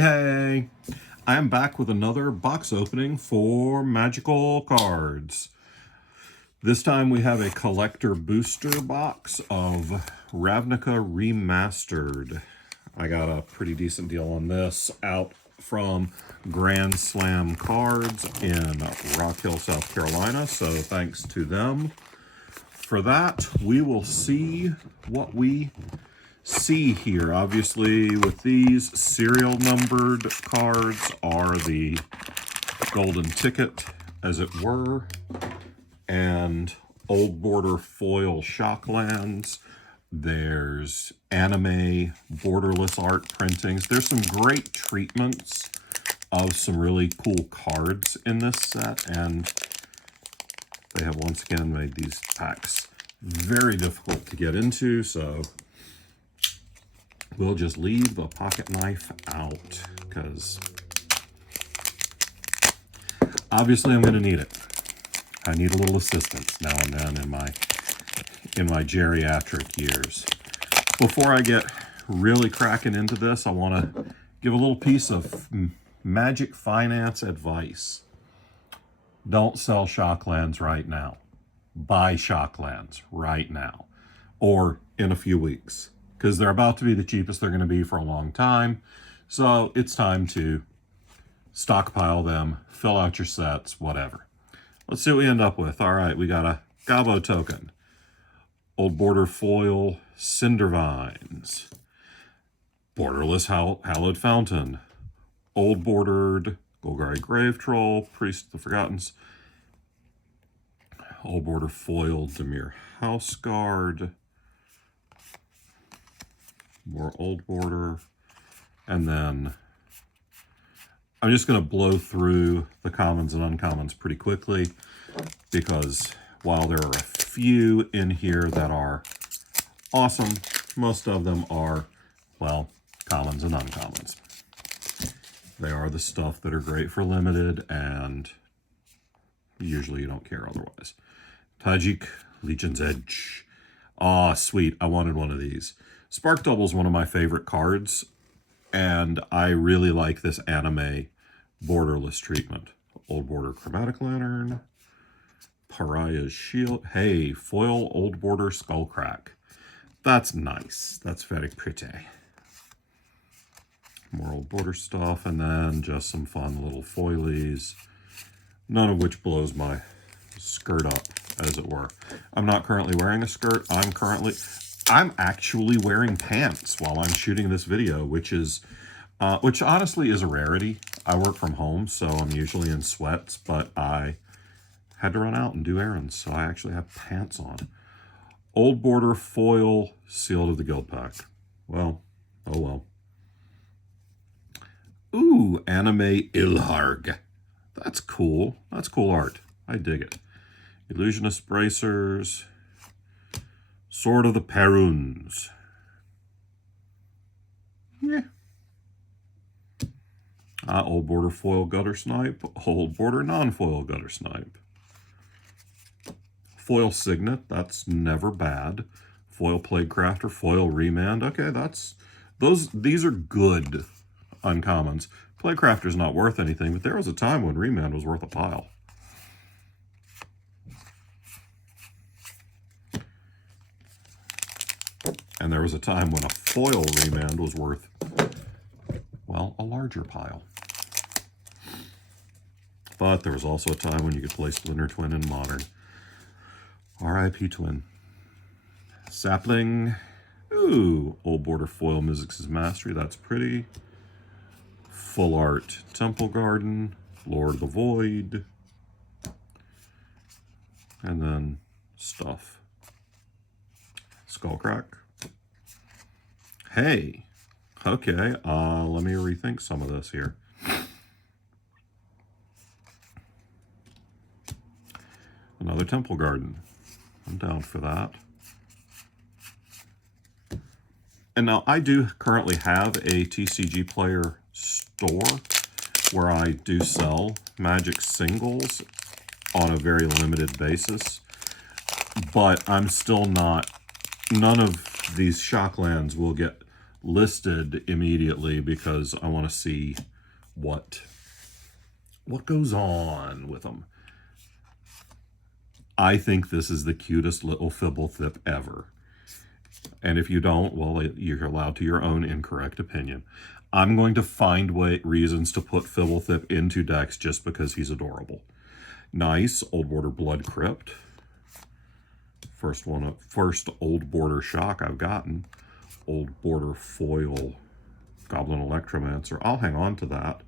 Hey, I am back with another box opening for magical cards. This time we have a collector booster box of Ravnica Remastered. I got a pretty decent deal on this out from Grand Slam Cards in Rock Hill, South Carolina, so thanks to them. For that, we will see what we see here. Obviously, with these, serial numbered cards are the golden ticket, as it were, and old border foil shocklands. There's anime borderless art printings. There's some great treatments of some really cool cards in this set, and they have once again made these packs very difficult to get into, so we'll just leave the pocket knife out because obviously I'm going to need it. I need a little assistance now and then in my geriatric years. Before I get really cracking into this, I want to give a little piece of magic finance advice. Don't sell shocklands right now. Buy shocklands right now or in a few weeks, because they're about to be the cheapest they're going to be for a long time. So it's time to stockpile them, fill out your sets, whatever. Let's see what we end up with. All right, we got a Gabo token, old border foil Cindervines, borderless hallowed fountain, old bordered Golgari Grave Troll, Priest of the Forgottens, old border foil Demir House Guard, more old border, and then I'm just going to blow through the commons and uncommons pretty quickly, because while there are a few in here that are awesome, most of them are, well, commons and uncommons. They are the stuff that are great for limited, and usually you don't care otherwise. Tajik, Legion's Edge. Ah, sweet. I wanted one of these. Spark Double is one of my favorite cards, and I really like this anime borderless treatment. Old border Chromatic Lantern, Pariah's Shield. Hey, foil old border Skullcrack. That's nice. That's very pretty. More old border stuff, and then just some fun little foilies, none of which blows my skirt up, as it were. I'm not currently wearing a skirt. I'm actually wearing pants while I'm shooting this video, which honestly is a rarity. I work from home, so I'm usually in sweats, but I had to run out and do errands, so I actually have pants on. Old border foil Sealed of the Guild Pack. Well, oh well. Ooh, anime Ilharg. That's cool. That's cool art. I dig it. Illusionist Bracers. Sword of the Peruns. Yeah. Old border foil Gutter Snipe. Old border non-foil Gutter Snipe. Foil Signet. That's never bad. Foil Plaguecrafter. Foil Remand. Okay, these are good uncommons. Plaguecrafter's not worth anything, but there was a time when Remand was worth a pile. And there was a time when a foil Remand was worth, well, a larger pile. But there was also a time when you could play Splinter Twin in Modern. R.I.P. Twin. Sapling. Ooh, old border foil Mizzix's Mastery. That's pretty. Full art Temple Garden. Lord of the Void. And then stuff. Skullcrack. Hey, okay, let me rethink some of this here. Another Temple Garden. I'm down for that. And now I do currently have a TCG Player store where I do sell Magic singles on a very limited basis, but I'm still not, none of these shocklands will get listed immediately because I want to see what goes on with them. I think this is the cutest little Fibblethip ever. And if you don't, well, you're allowed to your own incorrect opinion. I'm going to find reasons to put Fibblethip into decks just because he's adorable. Nice Old Border Blood Crypt. First Old Border Shock I've gotten. Old Border Foil Goblin Electromancer. I'll hang on to that.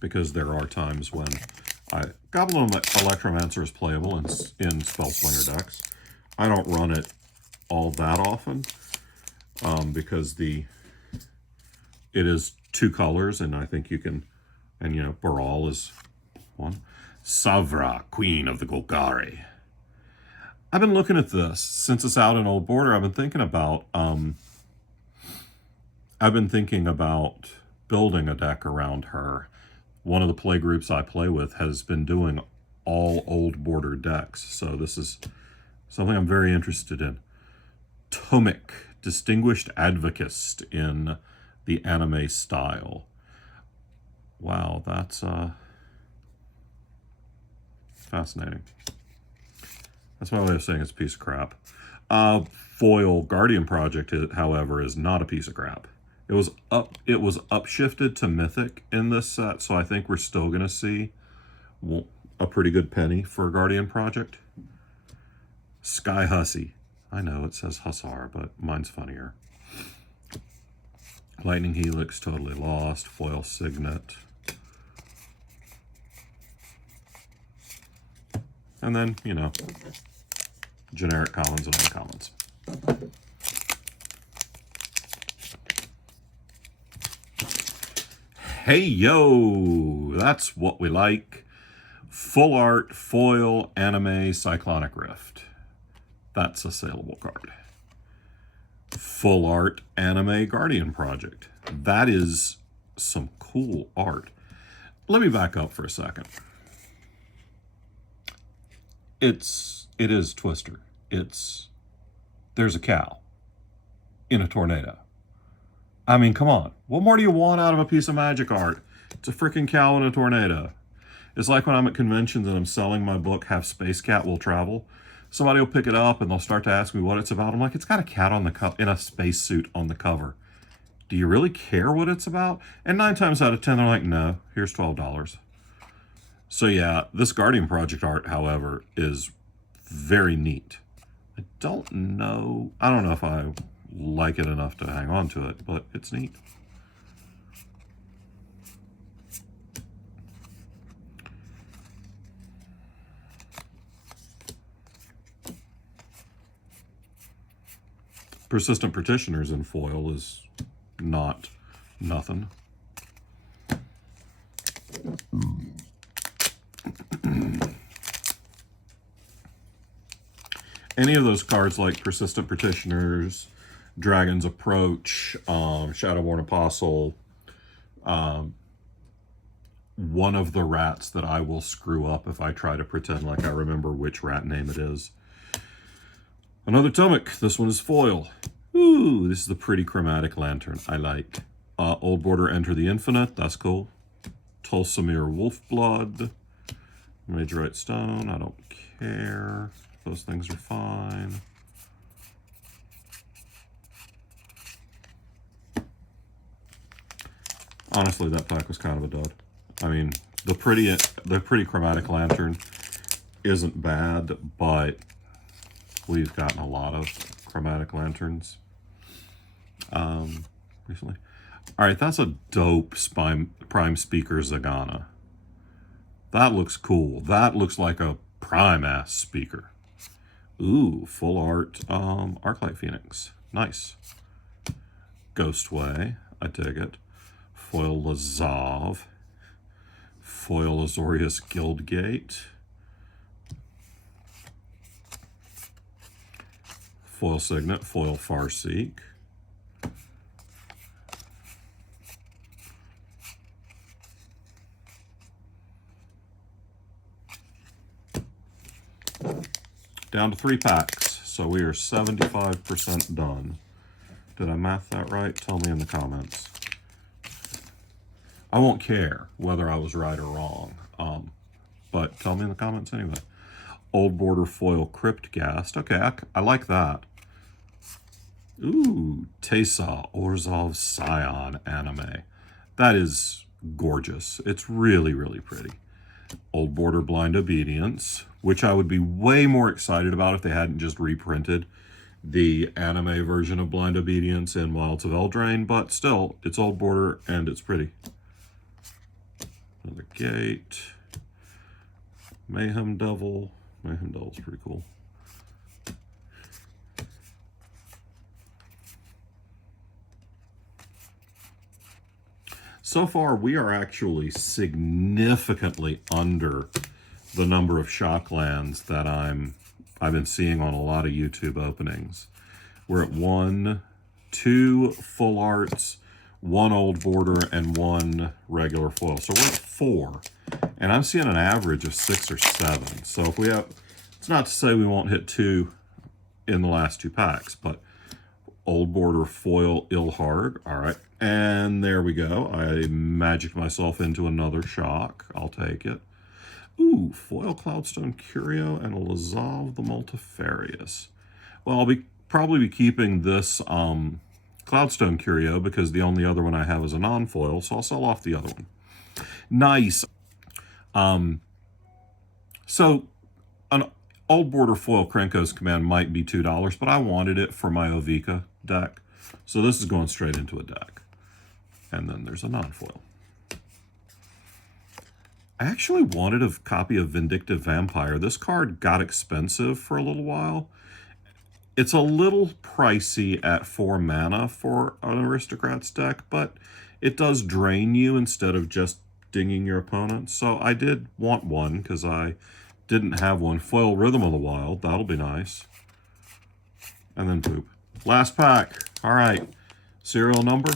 Because there are times when Goblin Electromancer is playable in Spellslinger decks. I don't run it all that often because it is 2 colors, and I think you can, and you know, Baral is 1. Savra, Queen of the Golgari. I've been looking at this since it's out in Old Border. I've been thinking about building a deck around her. One of the play groups I play with has been doing all Old Border decks, so this is something I'm very interested in. Tomic, Distinguished Advocist in the anime style. Wow, that's fascinating. That's my way of saying it's a piece of crap. Foil Guardian Project, however, is not a piece of crap. It was upshifted to Mythic in this set, so I think we're still going to see a pretty good penny for Guardian Project. Sky Hussy. I know it says Hussar, but mine's funnier. Lightning Helix, Totally Lost. Foil Signet. And then, you know, generic commons and uncommons. Hey, yo! That's what we like. Full art, foil, anime, Cyclonic Rift. That's a saleable card. Full art, anime, Guardian Project. That is some cool art. Let me back up for a second. It is Twister. There's a cow in a tornado. I mean, come on. What more do you want out of a piece of Magic art? It's a freaking cow in a tornado. It's like when I'm at conventions and I'm selling my book, Have Space Cat Will Travel. Somebody will pick it up and they'll start to ask me what it's about. I'm like, it's got a cat on in a spacesuit on the cover. Do you really care what it's about? And 9 times out of 10, they're like, no, here's $12. So yeah, this Guardian Project art, however, is very neat. I don't know if I like it enough to hang on to it, but it's neat. Persistent Petitioners in foil is not nothing. Any of those cards like Persistent Petitioners, Dragon's Approach, Shadowborn Apostle, one of the rats that I will screw up if I try to pretend like I remember which rat name it is. Another Tomic. This one is foil. Ooh, this is the pretty chromatic lantern. I like. Old Border Enter the Infinite. That's cool. Tulsamir Wolfblood. Majorite Stone. I don't care. Those things are fine. Honestly, that pack was kind of a dud. I mean, the pretty chromatic lantern isn't bad, but we've gotten a lot of chromatic lanterns recently. All right, that's a dope Prime Speaker Zagana. That looks cool. That looks like a prime-ass speaker. Ooh, full art Arclight Phoenix. Nice. Ghostway. I dig it. Foil Lazav. Foil Azorius Guildgate. Foil Signet. Foil Farseek. Down to 3 packs. So we are 75% done. Did I math that right? Tell me in the comments. I won't care whether I was right or wrong. But tell me in the comments anyway. Old Border Foil Crypt Ghast. Okay, I like that. Ooh, Teysa Orzhov Scion anime. That is gorgeous. It's really, really pretty. Old Border Blind Obedience, which I would be way more excited about if they hadn't just reprinted the anime version of Blind Obedience in Wilds of Eldraine, but still, it's Old Border and it's pretty. Another Gate. Mayhem Devil. Mayhem Devil's pretty cool. So far, we are actually significantly under the number of Shocklands that I've been seeing on a lot of YouTube openings. We're at 1, 2 full arts, 1 old border, and 1 regular foil. So we're at 4, and I'm seeing an average of 6 or 7. So if we have, it's not to say we won't hit 2 in the last 2 packs, but old border foil Ilharg. All right. And there we go. I magicked myself into another shock. I'll take it. Ooh, foil Cloudstone Curio and Lazav the Multifarious. Well, I'll probably be keeping this Cloudstone Curio because the only other one I have is a non-foil, so I'll sell off the other one. Nice. So an old border foil Krenko's Command might be $2, but I wanted it for my Ravnica deck. So this is going straight into a deck. And then there's a non-foil. I actually wanted a copy of Vindictive Vampire. This card got expensive for a little while. It's a little pricey at 4 mana for an Aristocrats deck, but it does drain you instead of just dinging your opponent. So I did want one because I didn't have one. Foil Rhythm of the Wild. That'll be nice. And then poop. Last pack. All right. Serial number.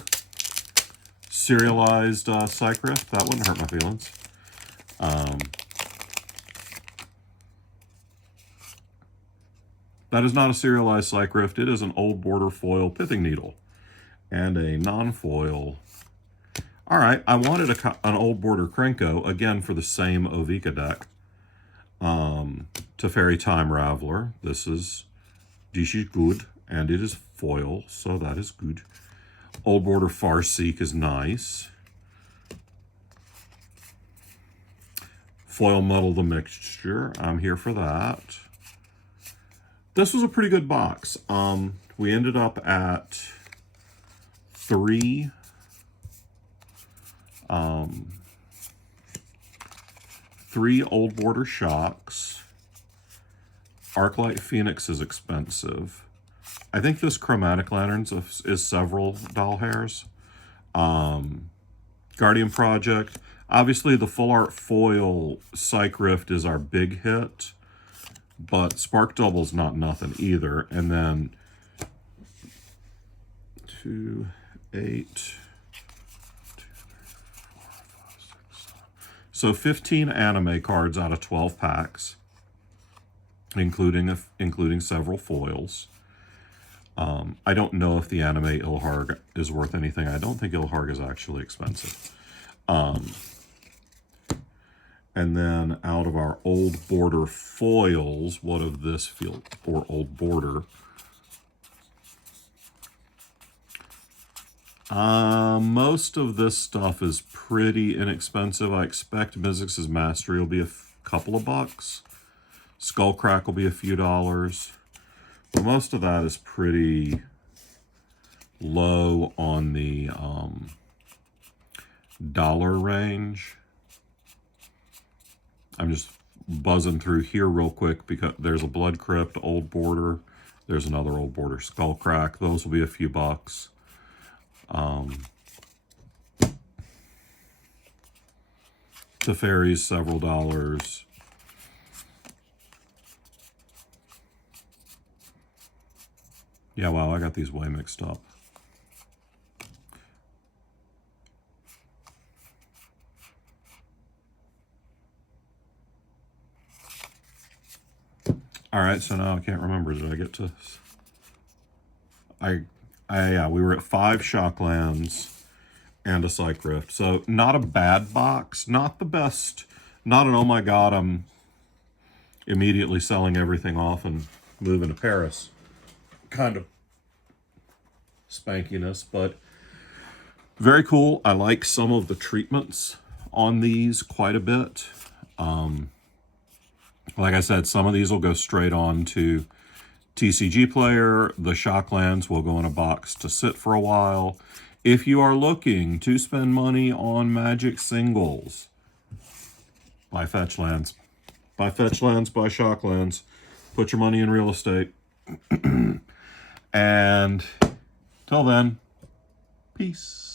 Serialized Cycrift. That wouldn't hurt my feelings. That is not a serialized Cycrift. It is an old border foil Pithing Needle. And a non-foil. All right. I wanted an old border Krenko, again, for the same Ravnica deck. Teferi Time Raveler. This is good, and it is foil, so that is good. Old border Farseek is nice. Foil Muddle the Mixture. I'm here for that. This was a pretty good box. We ended up at 3 old border shocks. Arclight Phoenix is expensive. I think this Chromatic Lanterns is several doll hairs. Guardian Project. Obviously, the full art foil Cycrift is our big hit, but Spark Double's not nothing either. And then 2, 8. So 15 anime cards out of 12 packs, including several foils. I don't know if the anime Ilharg is worth anything. I don't think Ilharg is actually expensive. And then out of our old border foils, what of this feel for old border? Most of this stuff is pretty inexpensive. I expect Mizzix's Mastery will be a couple of bucks. Skullcrack will be a few dollars. But most of that is pretty low on the dollar range. I'm just buzzing through here real quick because there's a Blood Crypt, old border. There's another old border Skullcrack. Those will be a few bucks. Teferi's several dollars. Yeah, wow, I got these way mixed up. All right, so now I can't remember. Did I get to... yeah, we were at 5 Shocklands and a Psych Rift. So not a bad box. Not the best. Not an, oh my god, I'm immediately selling everything off and moving to Paris kind of spankiness, but very cool. I like some of the treatments on these quite a bit. Like I said, some of these will go straight on to TCG Player. The Shocklands will go in a box to sit for a while. If you are looking to spend money on Magic singles, buy Fetchlands. Buy Fetchlands, buy Shocklands. Put your money in real estate. And till then, peace.